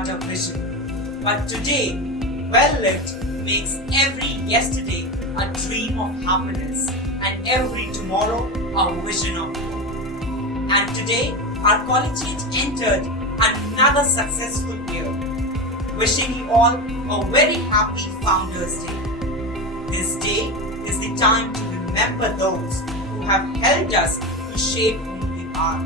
but a vision. But today, well lived makes every yesterday a dream of happiness and every tomorrow a vision of hope. And today, our Collegiate entered another successful year. Wishing you all a very happy Founders Day. This day is the time to remember those who have helped us to shape who we are.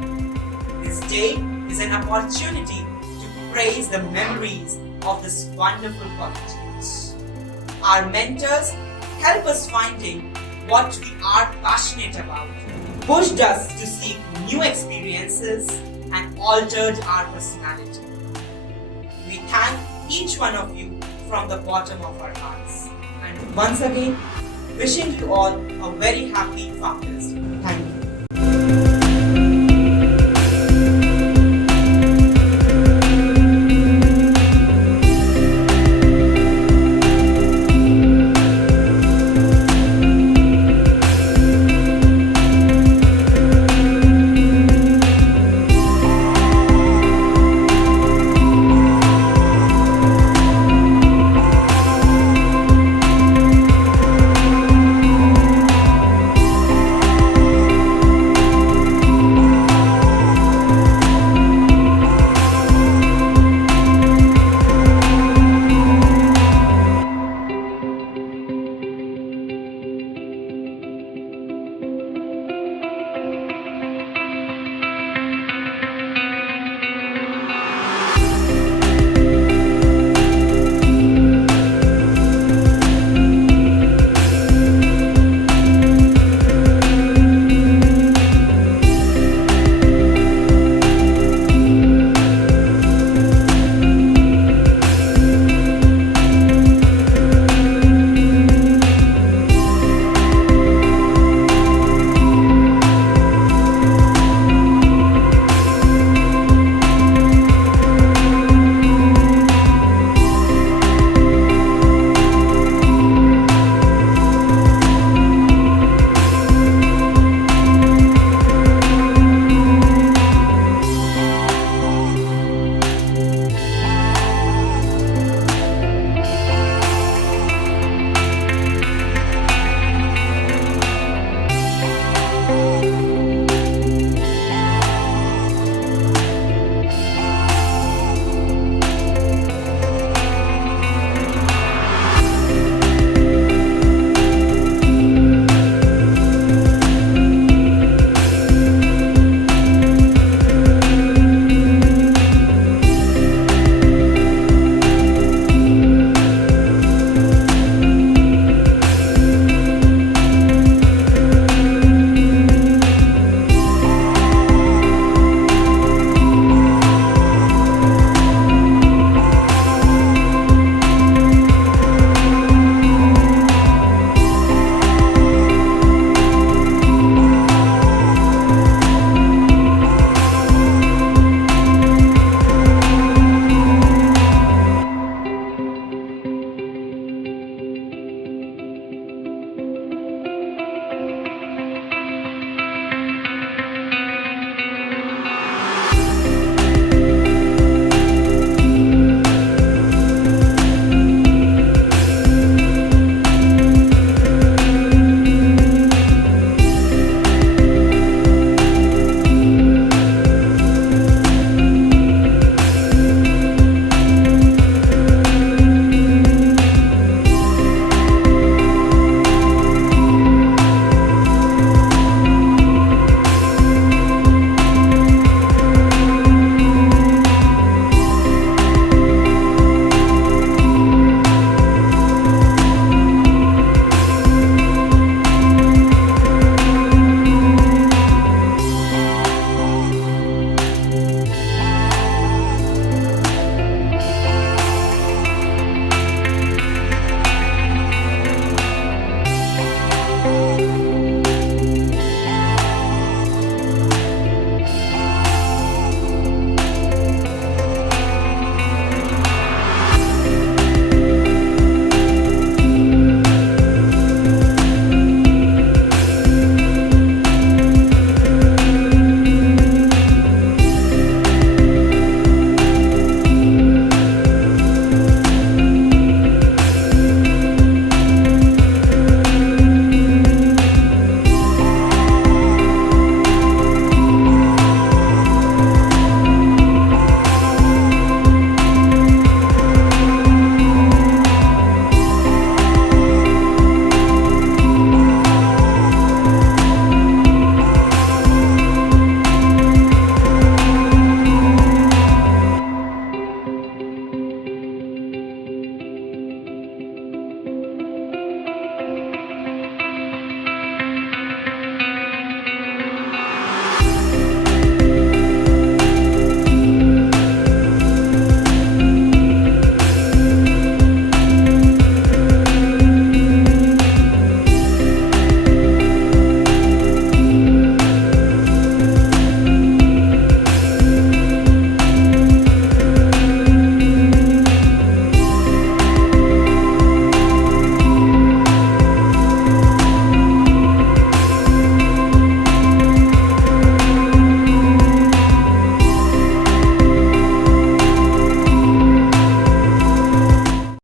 This day is an opportunity to praise the memories of this wonderful Collegiate. Our mentors help us finding what we are passionate about, pushed us to seek new experiences and altered our personality. We thank each one of you from the bottom of our hearts. And once again, wishing you all a very happy Founders Day.